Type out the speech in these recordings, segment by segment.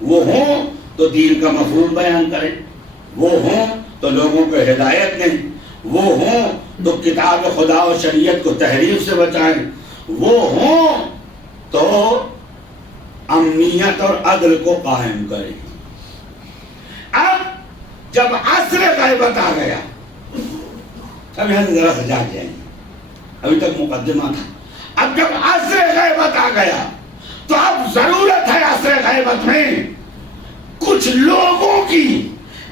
وہ ہوں تو دین کا مفہوم بیان کریں، وہ ہوں تو لوگوں کو ہدایت دیں، وہ ہوں تو کتاب خدا و شریعت کو تحریف سے بچائیں، وہ ہوں تو امنیت اور عدل کو قائم کریں۔ اب جب عصر غیبت آ گیا، اب یہاں سے ذرا سجا جائیں گے، ابھی تک مقدمہ تھا۔ اب جب عصر غیبت آ گیا تو اب ضرورت ہے عصر غیبت میں کچھ لوگوں کی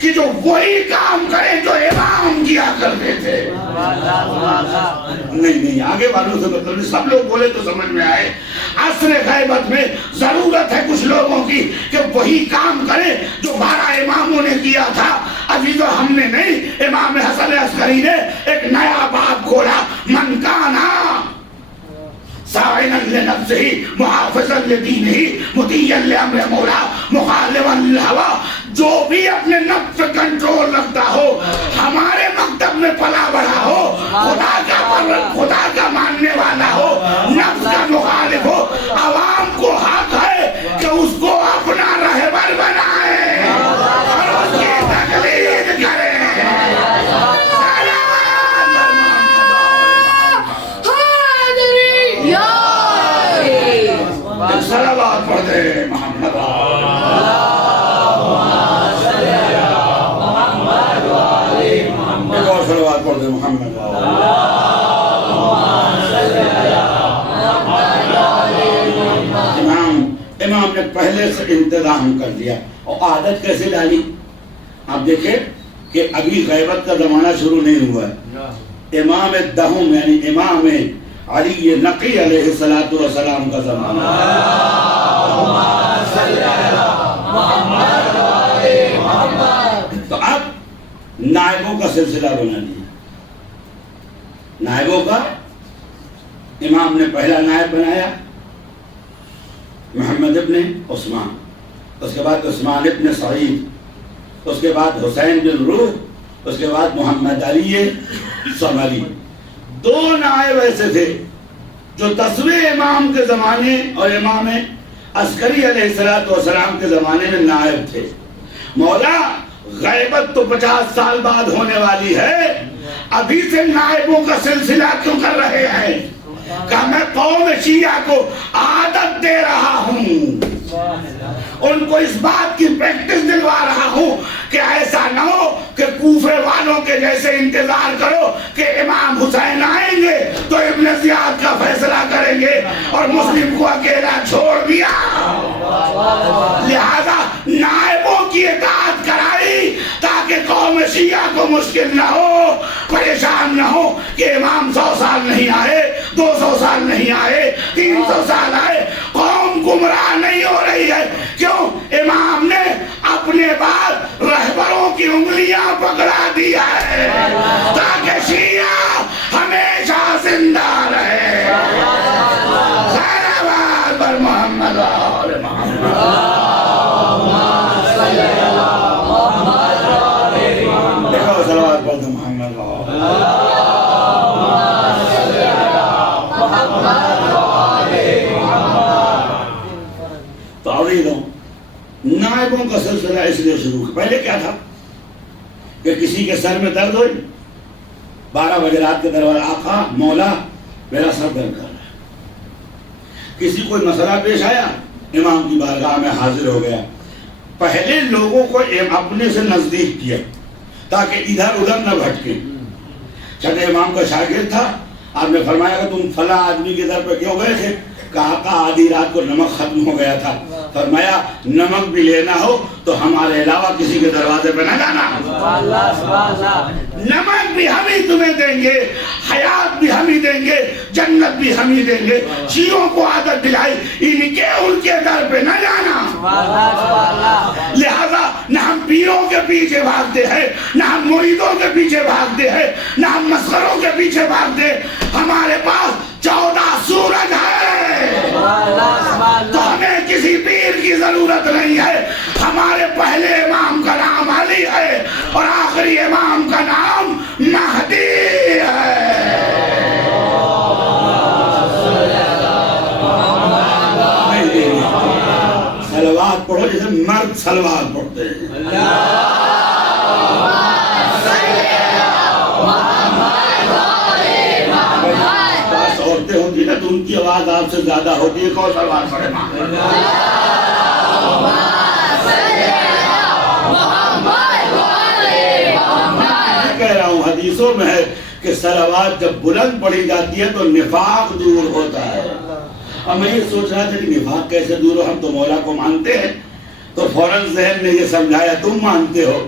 کہ جو وہی کام کریں جو امام کیا کرتے تھے۔ نہیں آگے والوں سے مطلب نہیں، سب لوگ بولے تو سمجھ میں آئے۔ عصر غیبت میں ضرورت ہے کچھ لوگوں کی کہ وہی کام کریں جو 12 اماموں نے کیا تھا۔ ابھی تو ہم نے نہیں، امام حسن عسکری نے ایک نیا باب کھولا، من کانا سائنا لنفسہ محافظا لدینہ مطیعا لامر مولا مخالفا للہویٰ، جو بھی اپنے نفس پہ کنٹرول رکھتا ہو، ہمارے مکتب میں پلا بڑھا ہو، خدا کا ماننے والا ہو، نفس کا مخالف ہو، عوام کو حق ہے کہ اس کو اپنا رہبر بنائے اور اس کی تقلید کرے۔ صلوات پڑھ دے محمد، صلوات پڑھ دے محمد۔ امام نے پہلے سے انتظام کر دیا اور عادت کیسے ڈالی؟ آپ دیکھیں کہ ابھی غیبت کا زمانہ شروع نہیں ہوا ہے، امام دہم یعنی امام علی نقی علیہ السلام کا زمانہ۔ تو اب نائبوں کا سلسلہ بنا دیا، نائبوں کا امام نے پہلا نائب بنایا محمد ابن عثمان، اس کے بعد عثمان ابن سعید، اس کے بعد حسین بن روح، اس کے بعد محمد علی ثمری۔ 2 نائب ایسے تھے جو 10ویں امام کے زمانے اور امام عسکری علیہ السلام کے زمانے میں نائب تھے۔ مولا غیبت تو 50 سال بعد ہونے والی ہے، ابھی سے نائبوں کا سلسلہ کیوں کر رہے ہیں؟ کہ میں قوم شیعہ کو عادت دے رہا ہوں، ان کو اس بات کی پریکٹس دلوا رہا ہوں کہ ایسا نہ ہو کہ کوفے والوں کے جیسے انتظار کرو کہ امام حسین آئیں گے تو ابن زیاد کا فیصلہ کریں گے اور مسلم کو اکیلا چھوڑ دیا۔ لہذا نائبوں کی اطاعت کرائی تاکہ قوم شیعہ کو مشکل نہ ہو، پریشان نہ ہو کہ امام 100 سال نہیں آئے، 200 سال نہیں آئے، 300 سال آئے، قوم گمراہ نہیں ہو رہی ہے۔ کیوں؟ امام نے اپنے بعد رہبروں کی انگلیاں پکڑا دیا ہے تاکہ شیعہ ہمیشہ زندہ رہے۔ صلوات بر محمد اور محمد۔ دیکھو صلوات بر محمد۔ نائبوں کا سلسلہ اس لیے شروع ہے، پہلے کیا تھا کہ کسی کے سر میں درد ہوئی، 12 بجے رات کے دروازے، آقا مولا میرا سر درد کر رہا ہے، کسی کوئی مسئلہ پیش آیا، امام کی بارگاہ میں حاضر ہو گیا۔ پہلے لوگوں کو اپنے سے نزدیک کیا تاکہ ادھر ادھر نہ بھٹکے۔ چھٹے امام کا شاگرد تھا، آپ نے فرمایا کہ تم فلاں آدمی کے در پہ کیوں گئے تھے؟ کہا کہ آدھی رات کو نمک ختم ہو گیا تھا۔ فرمایا نمک بھی لینا ہو تو ہمارے علاوہ کسی کے دروازے پہ نہ جانا، نمک بھی ہم ہی تمہیں دیں گے، حیات بھی ہم ہی دیں گے، جنت بھی ہم ہی دیں گے۔ شیعوں کو عادت دلائی ان کے در پہ نہ جانا۔ لہذا نہ ہم پیروں کے پیچھے بھاگتے ہیں، نہ ہم مریدوں کے پیچھے بھاگتے ہیں، نہ ہم مسخروں کے پیچھے بھاگتے، ہمارے پاس 14 سورج ہے، تو ہمیں کسی پیر کی ضرورت نہیں ہے۔ ہمارے پہلے امام کا نام علی ہے اور آخری امام کا نام مہدی ہے۔ صلوات پڑھو جیسے سے مرد سلوات پڑھتے ہیں. پاس عورتیں ہوتی نا تو ان کی آواز آپ سے زیادہ ہوتی ہے. کون سلوات پڑھے ماں؟ کہہ رہا ہوں حدیثوں میں ہے کہ صلوات جب بلند پڑھی جاتی ہے تو نفاق دور ہوتا ہے. اب میں یہ سوچ رہا تھا کہ نفاق کیسے دور ہو؟ ہم تو مولا کو مانتے ہیں. تو فوراً ذہن نے یہ سمجھایا تم مانتے ہو,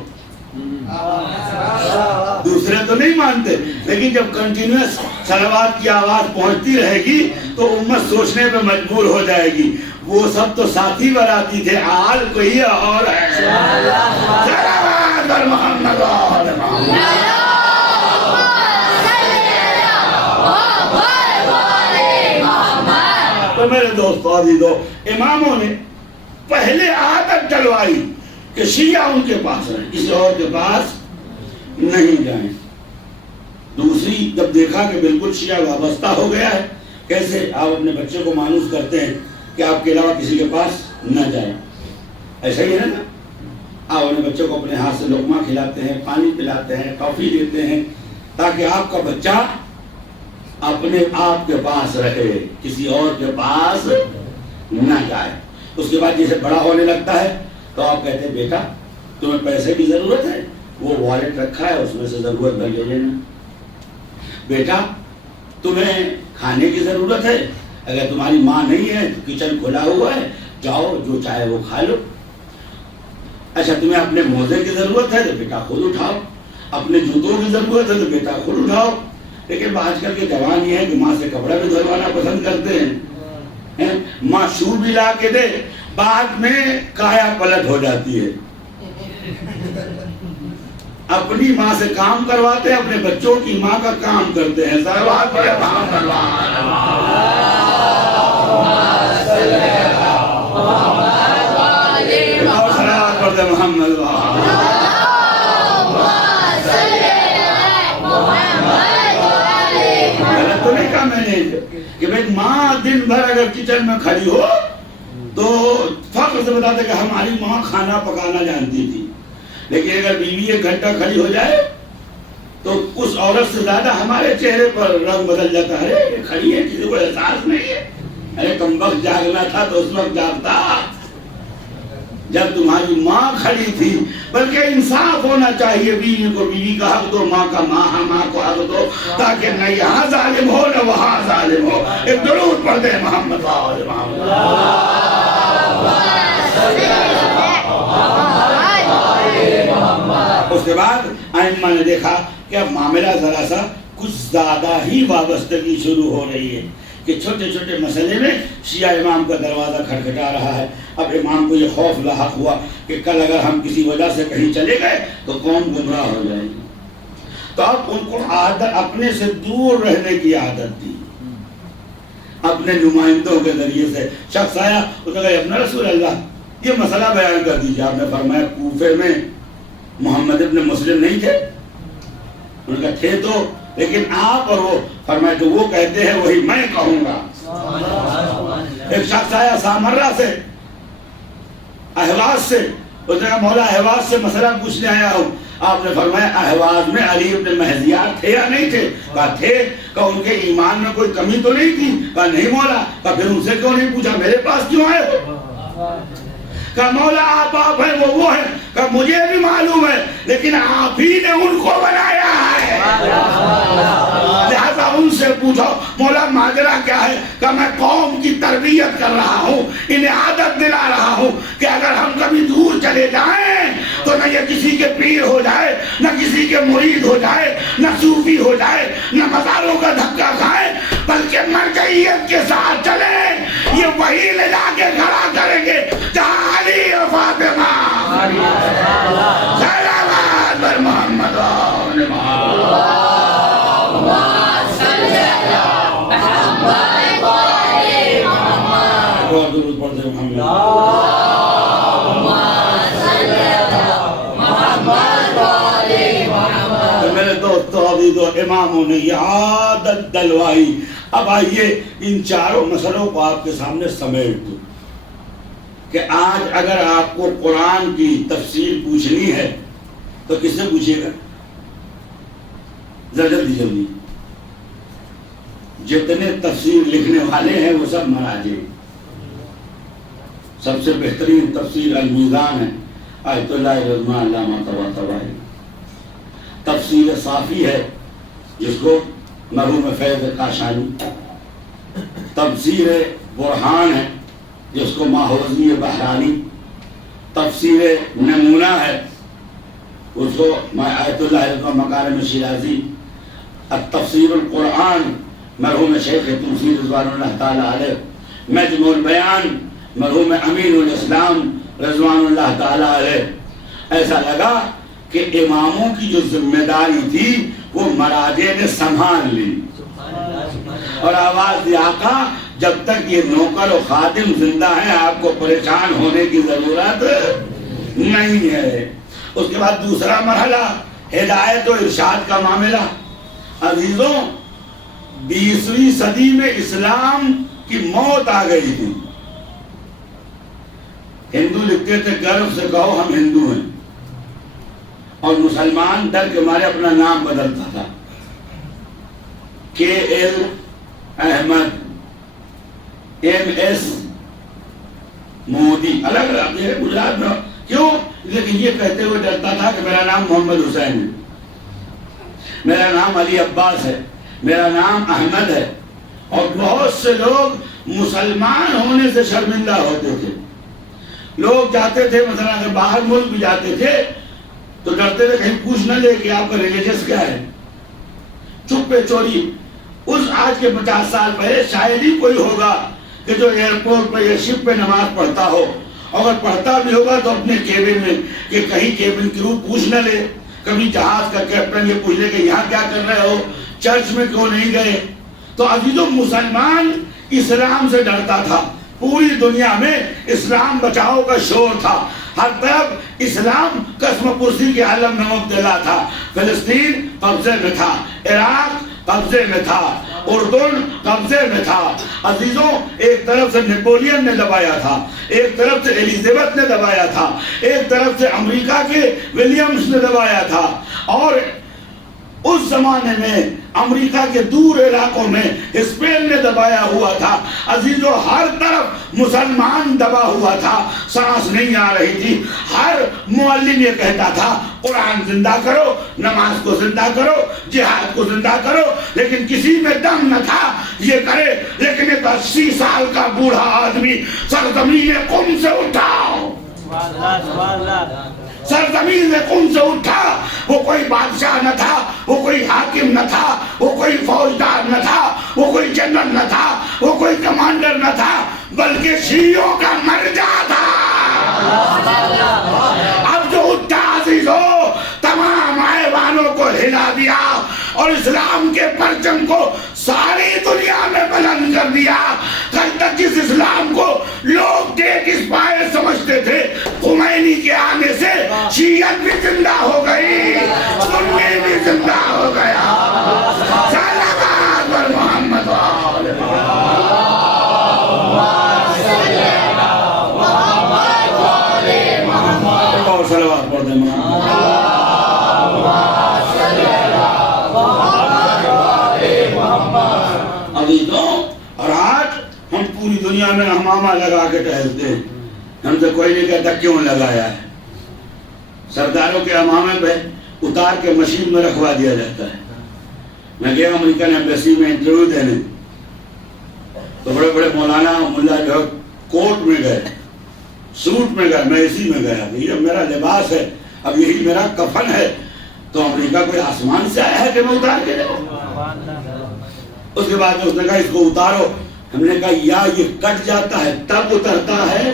دوسرے تو نہیں مانتے. لیکن جب کنٹینیوس صلوات کی آواز پہنچتی رہے گی تو امت سوچنے پہ مجبور ہو جائے گی وہ سب تو ساتھی براتی تھے, آل کوئی اور ہے. صلوات بر محمد آل محمد. تو میرے دوستو عزیزو, اماموں نے پہلے عادت ڈلوائی کہ شیعہ ان کے پاس رہیں, کسی اور کے پاس نہیں جائیں. دوسری جب دیکھا کہ بالکل شیعہ وابستہ ہو گیا ہے, کیسے آپ اپنے بچے کو مانوس کرتے ہیں کہ آپ کے علاوہ کسی کے پاس نہ جائیں. ایسا ہی ہے نا, آپ اپنے بچے کو اپنے ہاتھ سے لقمہ کھلاتے ہیں, پانی پلاتے ہیں, ٹافی دیتے ہیں, تاکہ آپ کا بچہ اپنے آپ کے پاس رہے, کسی اور کے پاس نہ جائے. اس کے بعد جیسے بڑا ہونے لگتا ہے تو آپ کہتے ہیں بیٹا تمہیں پیسے کی ضرورت ہے, وہ والیٹ رکھا ہے اس میں سے ضرورت بھر لے لینا. بیٹا تمہیں کھانے کی ضرورت ہے, اگر تمہاری ماں نہیں ہے تو کچن کھلا ہوا ہے, جاؤ جو چاہے وہ کھا لو. اچھا تمہیں اپنے موزے کی ضرورت ہے تو بیٹا خود اٹھاؤ, اپنے جوتوں کی ضرورت ہے تو بیٹا خود اٹھاؤ. لیکن آج کل کے جوان یہ ہے کہ ماں سے کپڑا بھی دھلوانا پسند کرتے ہیں, ماں شو بھی لا کے دے, بعد میں کایا پلٹ ہو جاتی ہے. اپنی ماں سے کام کرواتے ہیں, اپنے بچوں کی ماں کا کام کرتے ہیں. صلوات پڑھے محمد اور صلوات پڑھتے محمد. غلط تو نہیں کہا میں نے کہ بھائی ماں دن بھر اگر کچن میں کھڑی ہو تو فخر سے بتاتے کہ ہماری ماں کھانا پکانا جانتی تھی. لیکن اگر بیوی 1 گھنٹہ کھڑی ہو جائے تو اس عورت سے زیادہ ہمارے چہرے پر رنگ بدل جاتا ہے. یہ کھڑی ہے, کسی کو احساس نہیں ہے. ارے کم وقت جاگنا تھا تو اس وقت جاگتا جب تمہاری ماں کھڑی تھی. بلکہ انصاف ہونا چاہیے, بیوی کو بیوی کا حق دو, ماں کا ماں کو حق دو, تاکہ نہ یہاں ظالم ہو نہ وہاں ظالم ہو. ایک درود پڑھ دیں محمد آل محمد. اس کے بعد ائمہ نے دیکھا کہ اب معاملہ ذرا سا کچھ زیادہ ہی وابستگی شروع ہو رہی ہے کہ چھوٹے چھوٹے مسئلے میں شیعہ امام کا دروازہ کھٹکھٹا رہا ہے. اب امام کو یہ خوف لاحق ہوا کہ کل اگر ہم کسی وجہ سے کہیں چلے گئے تو قوم گمراہ ہو جائے گی. تو اب ان کو عادت اپنے سے دور رہنے کی عادت تھی. اپنے نمائندوں کے ذریعے سے شخص آیا, اس نے کہا اپنا رسول اللہ یہ مسئلہ بیان کر دیجیے. آپ نے فرمایا کوفے میں محمد ابن مسلم نہیں تھے؟ انہوں نے کہا تھے تو, لیکن آپ اور وہ. فرمایا جو وہ کہتے ہیں وہی میں کہوں گا. ایک شخص آیا سامرہ سے, اہواز سے, اس نے کہا مولا اہواز سے مسئلہ پوچھنے آیا ہوں. آپ نے فرمایا اہواز میں علی ابن مہزیار تھے یا نہیں تھے؟ کہا تھے. کہا ان کے ایمان میں کوئی کمی تو نہیں تھی؟ کہا نہیں مولا. کہا پھر ان سے کیوں نہیں پوچھا, میرے پاس کیوں آئے ہو؟ کہا مولا آپ ہیں وہ ہیں. کہا مجھے بھی معلوم ہے, لیکن آپ ہی نے ان کو بنایا ہے, لہذا ان سے پوچھو مولا ماجرا کیا ہے. کہ میں قوم کی تربیت کر رہا ہوں, انہیں عادت دلا رہا ہوں کہ اگر ہم کبھی دور چلے جائیں تو نہ یہ کسی کے پیر ہو جائے, نہ کسی کے مرید ہو جائے, نہ صوفی ہو جائے, نہ مزاروں کا دھکا کھائے, بلکہ مرجعیت کے ساتھ چلے. یہ وہی لے جا کے کھڑا کریں گے جہاں علی اور فاطمہ. صلوات بر محمد آل محمد. اور درود پڑھتے محمد. میرے دوستو عزیزو, اماموں نے یہ عادت دلوائی. اب آئیے ان چاروں مسئلوں کو آپ کے سامنے سمیٹ دوں. کہ آج اگر آپ کو قرآن کی تفسیر پوچھنی ہے تو کس سے پوچھیے گا؟ ذرا جلدی جتنے تفسیر لکھنے والے ہیں وہ سب مراجع، سب سے بہترین تفسیر المیزان ہے، آیت اللہ رضوان علامہ طباطبائی، تفسیر صافی ہے جس کو مرحوم فیض کاشانی، تفسیر برہان ہے جس کو ماحوزی بحرانی، تفسیر نمونہ ہے اس کو آیت اللہ مکارم شیرازی، التفسیر القرآن مرحوم شیخ توسی رضوان اللہ تعالی علیہ، مجمع البیان مرحوم امین الاسلام رضوان اللہ تعالی علیہ۔ ایسا لگا کہ اماموں کی جو ذمہ داری تھی وہ مراجع نے سنبھال لی، اور آواز دی آقا جب تک یہ نوکر و خادم زندہ ہیں آپ کو پریشان ہونے کی ضرورت نہیں ہے۔ اس کے بعد دوسرا مرحلہ ہدایت و ارشاد کا معاملہ۔ عزیزوں 20ویں صدی میں اسلام کی موت آ گئی تھی۔ ہندو لکھتے تھے گرو سے کہو ہم ہندو ہیں، اور مسلمان ڈر کے مارے اپنا نام بدلتا تھا، KL احمد، MS مودی، الگ الگ ہے گجرات میں، کیوں؟ لیکن یہ کہتے ہوئے ڈرتا تھا کہ میرا نام محمد حسین ہے، میرا نام علی عباس ہے، میرا نام احمد ہے۔ اور بہت سے لوگ مسلمان ہونے سے شرمندہ ہوتے تھے۔ لوگ جاتے تھے مثلا اگر باہر ملک بھی جاتے تھے تو ڈرتے تھے کہیں پوچھ نہ لے کہ آپ کا ریلیجس کیا ہے، چپے چوری۔ اس آج کے 50 سال پہلے شاید ہی کوئی ہوگا کہ جو ایئرپورٹ پہ یا شپ پہ نماز پڑھتا ہو، اگر پڑھتا بھی ہوگا تو اپنے کیبن میں، کہ کہیں کیبن کرو پوچھ نہ لے، کبھی جہاز کا کیپٹن یہ پوچھ لے کہ یہاں کیا کر رہے ہو، چرچ میں کیوں نہیں گئے۔ تو عزیزوں مسلمان اسلام سے ڈرتا تھا، پوری دنیا میں اسلام بچاؤ کا شور تھا، ہر طرف اسلام قسم پرسی کے عالم میں مبتلا تھا۔ فلسطین قبضے میں تھا، عراق قبضے میں تھا، اردن قبضے میں تھا۔ عزیزوں ایک طرف سے نیپولین نے دبایا تھا، ایک طرف سے ایلیزابتھ نے دبایا تھا، ایک طرف سے امریکہ کے ولیمز نے دبایا تھا، اور اس زمانے میں امریکہ کے دور علاقوں میں اسپین نے دبایا ہوا تھا۔ عزیزوں ہر طرف مسلمان دبا ہوا تھا، سانس نہیں آ رہی تھی۔ ہر معلم یہ کہتا تھا قرآن زندہ کرو، نماز کو زندہ کرو، جہاد کو زندہ کرو، لیکن کسی میں دم نہ تھا یہ کرے۔ لیکن ایک 80 سال کا بوڑھا آدمی سرزمین قم سے اٹھا، سرزمین قم سے اٹھا، وہ کوئی بادشاہ نہ تھا، وہ کوئی حاکم نہ تھا، وہ کوئی فوجدار نہ تھا، وہ کوئی جنرل نہ تھا، وہ کوئی کمانڈر نہ تھا، بلکہ شیعوں کا مرجع تھا۔ اب جو اٹھا عزیزو تمام حیوانوں کو ہلا دیا اور اسلام کے پرچم کو ساری دنیا میں بلند کر دیا۔ کل تک جس اسلام کو لوگ دیکھ اس پائے سمجھتے تھے، خمینی کے آنے سے شیعت بھی زندہ ہو گئی، سنی بھی زندہ ہو گیا۔ صلوات بر محمد اور صلوات پڑھ دیں محمد۔ اور آج ہم پوری دنیا میں ہمامہ لگا کے ٹہلتے ہیں، ہم سے کوئی نہیں کہتا کیوں لگایا ہے۔ سرداروں کے امامے پہ اتار کے مشین میں رکھوا دیا جاتا ہے۔ میں گیا امریکن ایمبیسی میں انٹرویو دینے، تو بڑے بڑے مولانا ملا جو کوٹ میں گئے، سوٹ میں گئے، میں اسی میں گیا، یہ میرا لباس ہے، اب یہی میرا کفن ہے، تو امریکہ کوئی آسمان سے آیا ہے کہ میں اتار کے دوں؟ اس کے بعد اس نے کہا اس کو اتارو، ہم نے کہا یا یہ کٹ جاتا ہے تب اترتا ہے،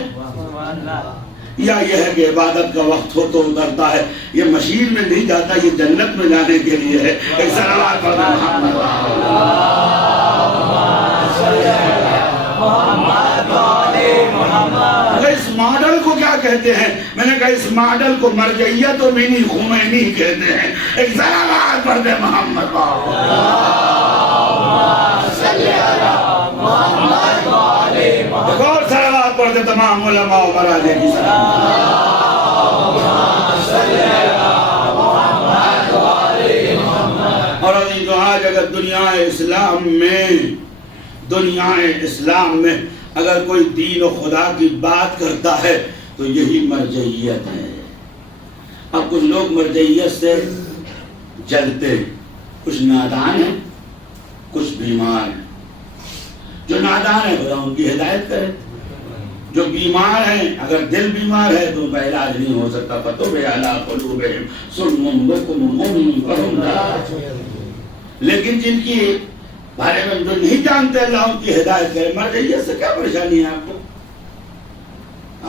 یا یہ ہے کہ عبادت کا وقت ہو تو اترتا ہے۔ یہ مشین میں نہیں جاتا، یہ جنت میں جانے کے لیے ہے۔ ایک صلوات پڑھ دیں محمد۔ اس ماڈل کو کیا کہتے ہیں؟ میں نے کہا اس ماڈل کو مرجعیت و مینی خمینی کہتے ہیں۔ ایک صلوات پڑھ دیں محمد۔ ایک اور صلوات پڑھ پڑھتے تمام علماء و مراجع کی سلام. اور عزیز آج اگر دنیا اسلام میں اگر کوئی دین و خدا کی بات کرتا ہے تو یہی مرجعیت ہے. اب کچھ لوگ مرجعیت سے جلتے، کچھ نادان ہیں، کچھ بیمار ہیں. جو نادان ہے خدا ان کی ہدایت کرے، جو بیمار ہیں اگر دل بیمار ہے تو ان کا علاج نہیں ہو سکتا. فَطُبِعَ عَلَىٰ قُلُوبِهِمْ صُمٌّ بُكْمٌ عُمْيٌ فَهُمْ لَا يَعْقِلُونَ. لیکن جن کی بارے میں جو نہیں جانتے اللہ ان کی ہدایت کرے. مرجعیت سے کیا پریشانی ہے آپ کو؟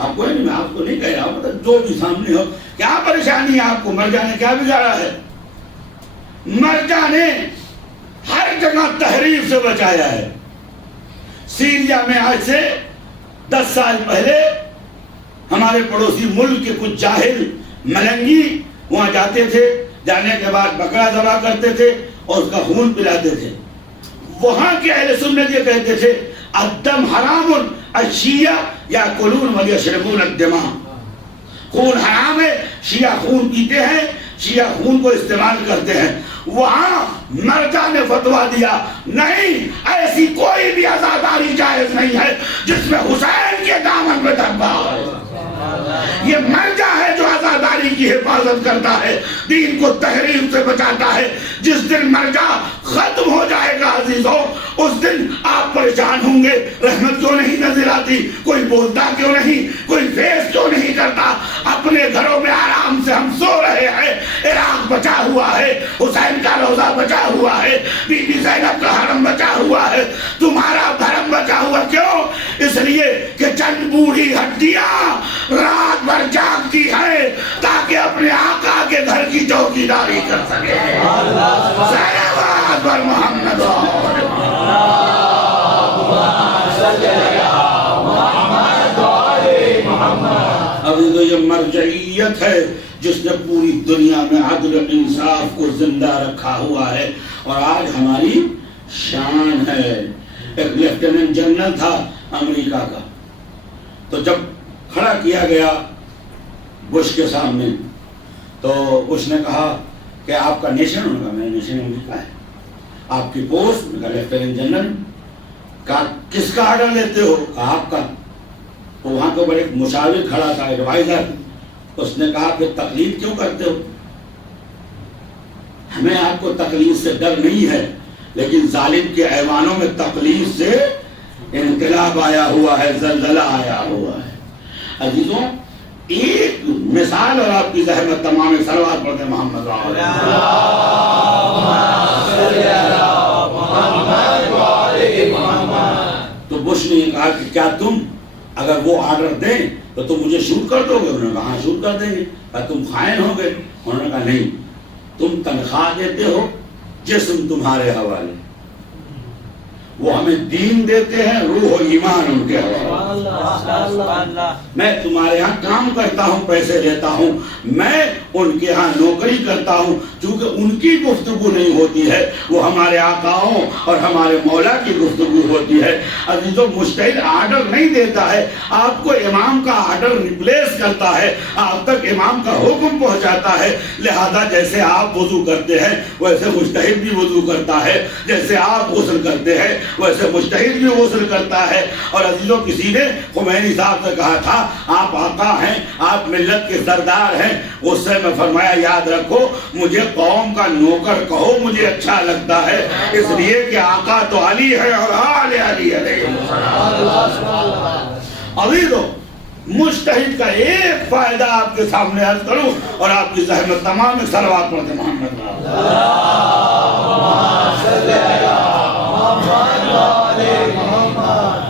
آپ کو نہیں، میں آپ کو نہیں کہہ رہا ہوں، مطلب جو بھی سامنے ہو، کیا پریشانی ہے آپ کو؟ مرجع نے کیا بگاڑا ہے؟ مرجع نے ہر جگہ تحریف سے بچایا ہے. سیریا میں آج سے 10 سال پہلے ہمارے پڑوسی ملک کے کچھ جاہل ملنگی وہاں جاتے تھے، جانے کے بعد بکرا ذبح کرتے تھے اور اس کا خون پلاتے تھے. وہاں کے اہل سنت یہ کہتے تھے الدم حرام الشیعہ یاکلون ویشربون الدماء. خون حرام ہے، شیعہ خون پیتے ہیں، شیعہ خون کو استعمال کرتے ہیں. وہاں مرجع نے فتویٰ دیا نہیں، ایسی کوئی بھی عزاداری جائز نہیں ہے جس میں حسین کے دامن میں دبا ہے. یہ مرجع ہے جو عزاداری کی حفاظت کرتا ہے، دین کو تحریف سے بچاتا ہے. جس دن مرجع ختم ہو جائے گا عزیزوں، اس دن آپ پریشان ہوں گے. رحمت کیوں نہیں نظر آتی؟ کوئی بولتا کیوں نہیں؟ کوئی فیس کیوں نہیں کرتا؟ اپنے گھروں میں آرام سے ہم سو رہے ہیں، عراق بچا ہوا ہے، حسین کا روضہ بچا ہوا ہے، بی بی زینب کا حرم بچا ہوا ہے، تمہارا دھرم بچا ہوا. کیوں؟ اس لیے کہ چند بوڑھی ہڈیاں رات بھر جاگتی ہے تاکہ اپنے آقا کے گھر کی چوکیداری کر سکے. صلوات بر محمد. ابھی تو یہ مرجعیت ہے جس نے پوری دنیا میں عدل انصاف کو زندہ رکھا ہوا ہے اور آج ہماری شان ہے. ایک لیفٹیننٹ جنرل تھا امریکہ کا، تو جب کھڑا کیا گیا بش کے سامنے تو بش نے کہا کہ آپ کا نیشن؟ انہوں نے کہا میرا نیشن امریکہ ہے. آپ کی پوسٹ؟ میں کہا لیفٹیننٹ جنرل. کہا کس کا آرڈر لیتے ہو؟ کہا آپ کا. تو وہاں کے اوپر ایک مشاور کھڑا تھا، ایڈوائزر. اس نے کہا کہ تقلید کیوں کرتے ہو؟ ہمیں آپ کو تقلید سے ڈر نہیں ہے، لیکن ظالم کے ایوانوں میں تقلید سے انقلاب آیا ہوا ہے، زلزلہ آیا ہوا ہے. عزیزوں ایک مثال اور آپ کی زحمت تمام صلوات پڑھتے محمد. تو بش نے یہ کہا کہ کیا تم اگر وہ آرڈر دیں تو تم مجھے شوٹ کر دو گے؟ انہوں نے کہا ہاں شوٹ کر دیں گے. کہا تم خائن ہو گے؟ انہوں نے کہا نہیں، تم تنخواہ دیتے ہو، جسم تمہارے حوالے. وہ ہمیں دین دیتے ہیں، روح و ایمان ان کے حوالے. میں تمہارے ہاں کام کرتا ہوں، پیسے لیتا ہوں، میں ان کے ہاں نوکری کرتا ہوں. چونکہ ان کی گفتگو نہیں ہوتی ہے، وہ ہمارے آقاؤں اور ہمارے مولا کی گفتگو ہوتی ہے. عزیزوں مجتہد آرڈر نہیں دیتا ہے، آپ کو امام کا آرڈر ریپلیس کرتا ہے، آپ تک امام کا حکم پہنچاتا ہے. لہذا جیسے آپ وضو کرتے ہیں ویسے مجتہد بھی وضو کرتا ہے، جیسے آپ غسل کرتے ہیں ویسے مجتہد بھی غسل کرتا ہے. اور عزیزوں کسی نے خمینی صاحب سے کہا تھا آپ آقا ہیں، آپ ملت کے سردار ہیں. اس سے میں فرمایا یاد رکھو مجھے قوم کا نوکر کہو، مجھے اچھا لگتا ہے، اس لیے کہ آقا تو علی ہے اور آل علی علیہ السلام. عزیزوں مجتہد کا ایک فائدہ آپ کے سامنے عرض کروں اور آپ کی زحمت تمام صلوات پڑھتے محمد.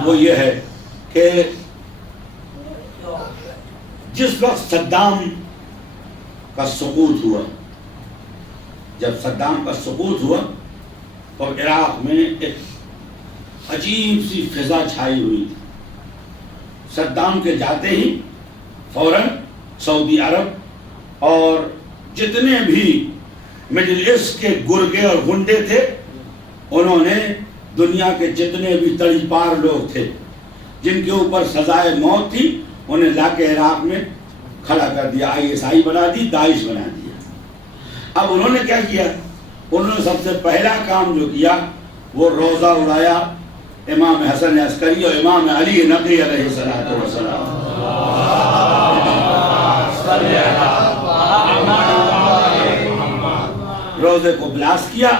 وہ یہ ہے کہ جس وقت صدام کا سقوط ہوا، جب صدام کا سقوط ہوا تو عراق میں ایک عجیب سی فضا چھائی ہوئی تھی. صدام کے جاتے ہی فوراً سعودی عرب اور جتنے بھی مڈل ایسٹ کے گرگے اور گنڈے تھے انہوں نے دنیا کے جتنے بھی تڑی پار لوگ تھے جن کے اوپر سزائے موت تھی انہیں لا کے عراق میں کھڑا کر دیا، ISI بنا دی، داعش بنا دیا۔ اب انہوں نے کیا کیا؟ انہوں نے سب سے پہلا کام جو کیا وہ روزہ اڑایا امام حسن عسکری اور امام علی نقی علیہ السلام۔ روزے کو بلاس کیا۔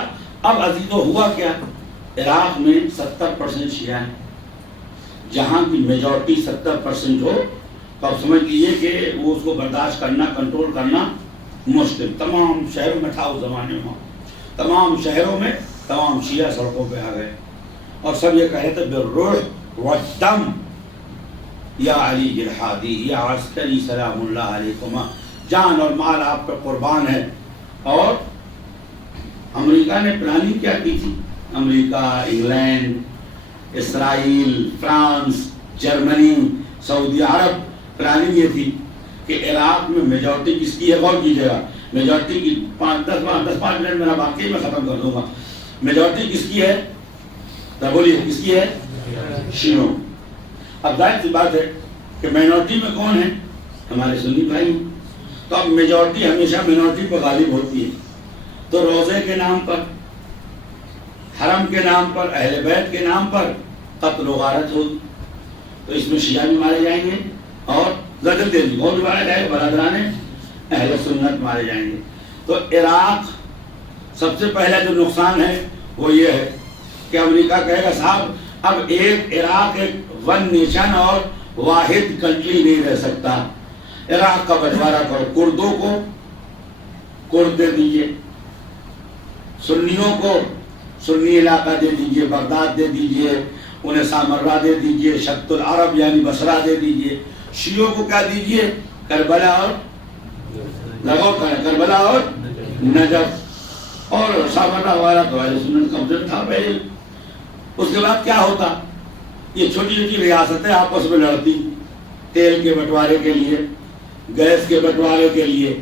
اب عزیزو ہوا کیا؟ عراق میں 70% شیعہ ہیں، جہاں کی میجورٹی 70% ہو تو آپ سمجھ لیجیے کہ وہ اس کو برداشت کرنا، کنٹرول کرنا مشکل۔ تمام شہروں میں تھا اس زمانے میں، تمام شہروں میں تمام شیعہ سڑکوں پہ آ گئے اور سب یہ کہہ رہے تھے بالروح والدم یا علی الحادی یا عسکری سلام اللہ علیکما، جان اور مال آپ پہ قربان ہے۔ اور امریکہ نے پلاننگ کیا کی تھی؟ امریکہ، انگلینڈ، اسرائیل، فرانس، جرمنی، سعودی عرب، پلاننگ یہ تھی کہ عراق میں میجورٹی کس کی ہے؟ غور کیجیے گا، میجورٹی کی 5 منٹ میرا باقی میں ختم کر دوں گا۔ میجورٹی کس کی ہے؟ بولیے کس کی ہے؟ شیعوں۔ اب ظاہر سی بات ہے کہ مینورٹی میں کون ہے؟ ہمارے سنی بھائی۔ تو اب میجورٹی ہمیشہ مینورٹی پہ غالب ہوتی ہے، تو روزے کے نام پر، حرم کے نام پر، اہل بیت کے نام پر قتل و غارت ہوگی، تو اس میں شیعہ بھی مارے جائیں گے اور زجر دے دی، وہ بھی مارے جائے گا، برادران اہل سنت مارے جائیں گے۔ تو عراق سب سے پہلا جو نقصان ہے وہ یہ ہے کہ امریکہ کہے گا صاحب اب ایک عراق ایک ون نیشن اور واحد کنٹری نہیں رہ سکتا، عراق کا بٹوارا کرو، کردوں کو کرد دے دیجئے، سنیوں کو سنی علاقہ دے دیجئے، بغداد دے دیجئے، انہیں سامرہ دے دیجئے، شط العرب یعنی بصرہ دے دیجئے، شیعوں کو کیا دیجئے؟ کربلا اور لگو کریں، کربلا اور نجف، اور سامرہ والا تو اہل سنت کا مجرم تھا پہلے۔ اس کے بعد کیا ہوتا؟ یہ چھوٹی چھوٹی ریاستیں آپس میں لڑتی، تیل کے بٹوارے کے لیے، گیس کے بٹوارے کے لیے،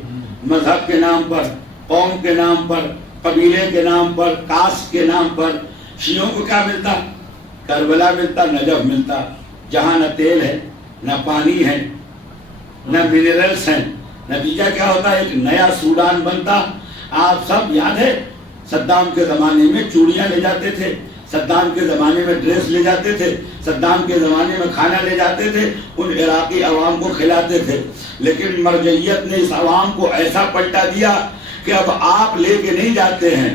مذہب کے نام پر، قوم کے نام پر، قبیلے کے نام پر، کاسٹ کے نام پر۔ شیعوں کو کیا ملتا؟ کربلا ملتا، نجف ملتا، جہاں نہ تیل ہے، نہ پانی ہے، نہ منرلز ہیں۔ نتیجہ کیا ہوتا ہے؟ ایک نیا سوڈان بنتا۔ آپ سب یاد ہے صدام کے زمانے میں چوڑیاں لے جاتے تھے، صدام کے زمانے میں ڈریس لے جاتے تھے، صدام کے زمانے میں کھانا لے جاتے تھے، ان عراقی عوام کو کھلاتے تھے، لیکن مرجعیت نے اس عوام کو ایسا پلٹا دیا کہ اب آپ لے کے نہیں جاتے ہیں۔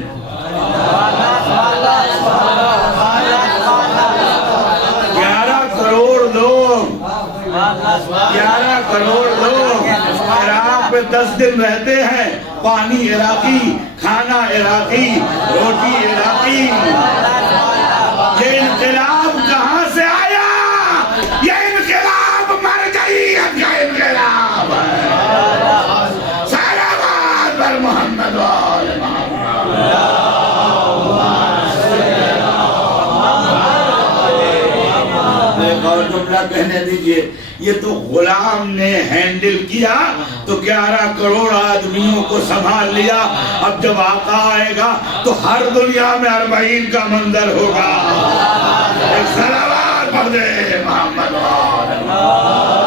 11 کروڑ لوگ 11 کروڑ لوگ عراق میں 10 دن رہتے ہیں، پانی عراقی، کھانا عراقی، روٹی عراقی۔ یہ انقلاب کہاں سے آیا؟ یہ انقلاب مرجعیت کا انقلاب ہے۔ صلوات بر محمد و آل محمد۔ ایک اور جملہ کہنے دیجئے، یہ تو غلام نے ہینڈل کیا تو 11 کروڑ آدمیوں کو سنبھال لیا، اب جب آقا آئے گا تو ہر دنیا میں 40 کا منظر ہوگا۔ ایک صلوات پڑھ دے محمد و آل محمد۔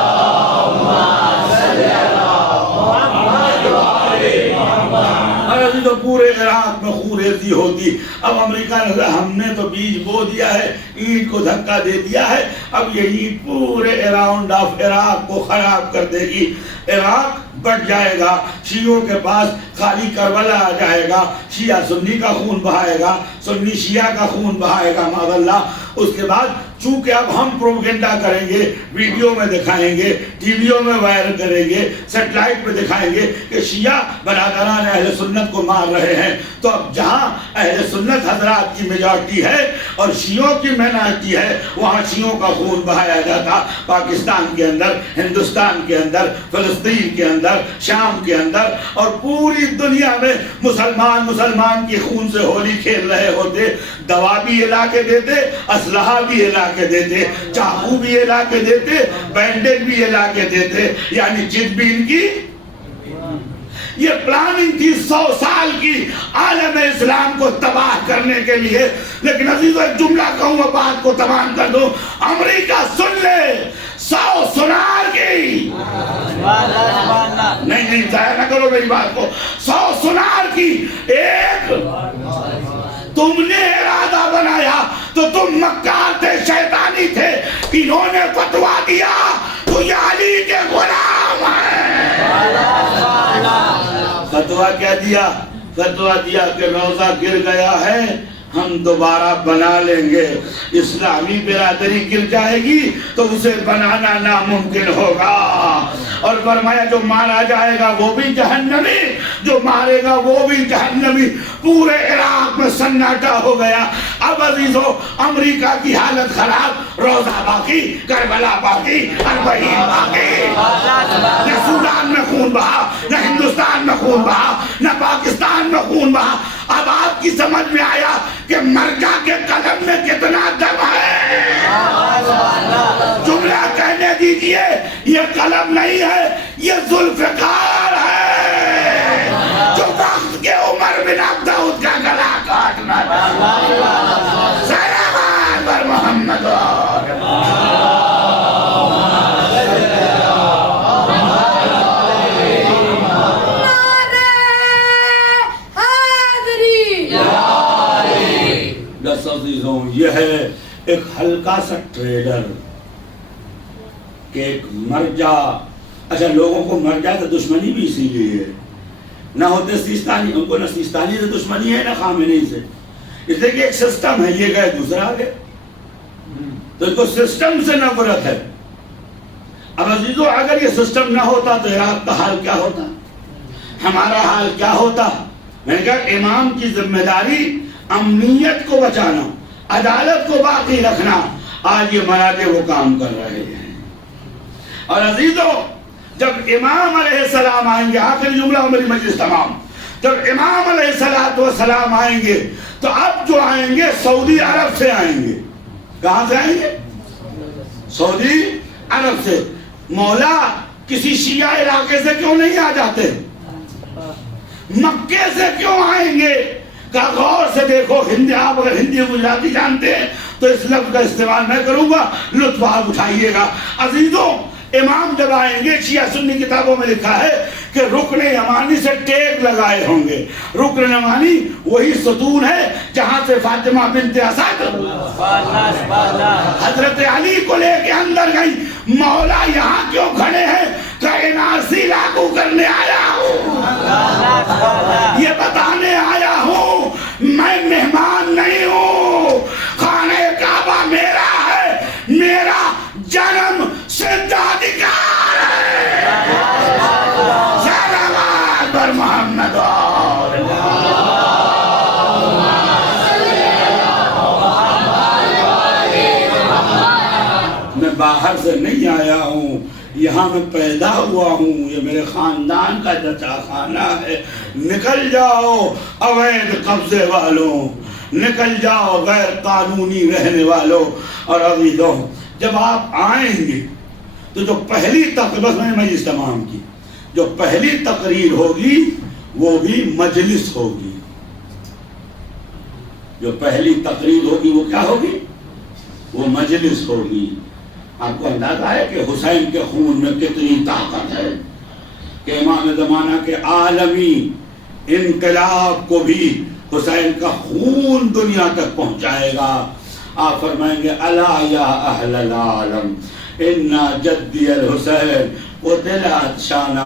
تو پورے عراق میں خونریزی ہوتی۔ اب امریکہ نے کہا ہم نے تو بیج بو دیا ہے، اینٹ کو دھکا دے دیا ہے، اب یہ اینٹ پورے اراؤنڈ آف عراق کو خراب کر دے گی، عراق بٹ جائے گا، شیعوں کے پاس خالی کربلا آ جائے گا، شیعہ سنی کا خون بہائے گا، سنی شیعہ کا خون بہائے گا معاذ اللہ۔ اس کے بعد چونکہ اب ہم پروپیگنڈا کریں گے، ویڈیو میں دکھائیں گے، ٹی ویوں میں وائرل کریں گے، سیٹلائٹ پہ دکھائیں گے کہ شیعہ برادران اہل سنت کو مار رہے ہیں، تو اب جہاں اہل سنت حضرات کی میجورٹی ہے اور شیعوں کی مائنارٹی ہے، وہاں شیعوں کا خون بہایا جاتا۔ پاکستان کے اندر، ہندوستان کے اندر، فلسطین کے اندر، شام کے اندر اور پوری دنیا میں مسلمان کی خون سے ہولی کھیل رہے ہوتے، دوا بھی علا کے دیتے، اسلحہ بھی علا کے دیتے، چاقو بھی علا کے دیتے، بینڈیج بھی علا کے دیتے، یعنی جد بھی ان کی یہ پلاننگ تھی 100 سال کی عالم اسلام کو تباہ کرنے کے لیے. لیکن عزیزو ایک جملہ کہوں اور بات کو تمام کر دوں. امریکہ سن لے 100 سونار کی نہیں ضائع نہ کرو میری بات کو. 100 سونار کی ایک تم نے ارادہ بنایا تو تم مکار تھے, شیطانی تھے. انہوں نے فتویٰ دیا تو یہ علی کے غلام ہیں. فتویٰ کیا دیا؟ فتویٰ دیا کہ روزہ گر گیا ہے, ہم دوبارہ بنا لیں گے. اسلامی برادری گر جائے گی تو اسے بنانا ناممکن ہوگا. اور فرمایا جو مارا جائے گا وہ بھی جہنمی, جو مارے گا وہ بھی جہنمی. پورے عراق میں سناٹا ہو گیا. اب عزیزو امریکہ کی حالت خراب, روزہ باقی, کربلا باقی, اربعین باقی. نہ سودان میں خون بہا, نہ ہندوستان میں خون بہا, نہ پاکستان میں خون بہا. اب آپ کی سمجھ میں آیا کہ مرجع کے قلم میں کتنا دم ہے. جملہ کہنے دیجئے, یہ قلم نہیں ہے, یہ ذوالفقار ہے جو وقت کے عمر بن عبد داؤد کا گلا کاٹنا. سلام بر محمد. یہ ہے ایک ہلکا سا ٹریلر کہ ایک مرجع. اچھا لوگوں کو مرجع سے دشمنی بھی اسی لیے ہے, نہ ہوتے سیستانی, ان کو نہ سیستانی سے دشمنی ہے نہ خامنئی سے. اس لیے کہ ایک سسٹم ہے, یہ گئے دوسرا آگے, تو ان کو سسٹم سے نفرت ہے. اب عزیزو اگر یہ سسٹم نہ ہوتا تو عراق کا حال کیا ہوتا, ہمارا حال کیا ہوتا. میں نے کہا امام کی ذمہ داری امنیت کو بچانا, عدالت کو باقی رکھنا. آج یہ مراتب وہ کام کر رہے ہیں. اور عزیزو جب امام علیہ السلام آئیں گے, آخری جملہ میری مجلس تمام, جب امام علیہ السلام آئیں گے تو اب جو آئیں گے سعودی عرب سے آئیں گے. کہاں سے آئیں گے؟ سعودی عرب سے. مولا کسی شیعہ علاقے سے کیوں نہیں آ جاتے, مکے سے کیوں آئیں گے؟ کہ غور سے دیکھو, ہندی, آپ اگر ہندی و گجراتی جانتے ہیں تو اس لفظ کا استعمال میں کروں گا, لطف آپ اٹھائیے گا. عزیزوں امام جب آئیں گے, شیعہ سنی کتابوں میں لکھا ہے کہ رکن یمانی سے ٹیک لگائے ہوں گے. رکن یمانی وہی ستون ہے جہاں سے فاطمہ بنت اسد حضرت علی کو لے کے اندر گئی. مولا یہاں کیوں کھڑے ہیں؟ کہ NRC لاگو کرنے آیا ہوں, یہ بتانے آیا ہوں میں مہمان نہیں ہوں. خانہ کعبہ میرا ہے, میرا جنم سندھادکار ہے. سلام بر محمد. میں باہر سے نہیں آیا ہوں, یہاں میں پیدا ہوا ہوں, یہ میرے خاندان کا جچا خانہ ہے. نکل جاؤ اویدھ قبضے والوں, نکل جاؤ غیر قانونی رہنے والوں. اور عزیزوں جب آپ آئیں گے تو جو پہلی تقریب میں مجلس تمام کی, جو پہلی تقریر ہوگی وہ بھی مجلس ہوگی. جو پہلی تقریر ہوگی وہ کیا ہوگی؟ وہ مجلس ہوگی. آپ کو اندازہ ہے کہ حسین کے خون میں کتنی طاقت ہے کہ امام زمانہ کے عالمی انقلاب کو بھی حسین کا خون دنیا تک پہنچائے گا. آپ فرمائیں گے الا یا اہل العالم ان جدی الحسین قتل شانہ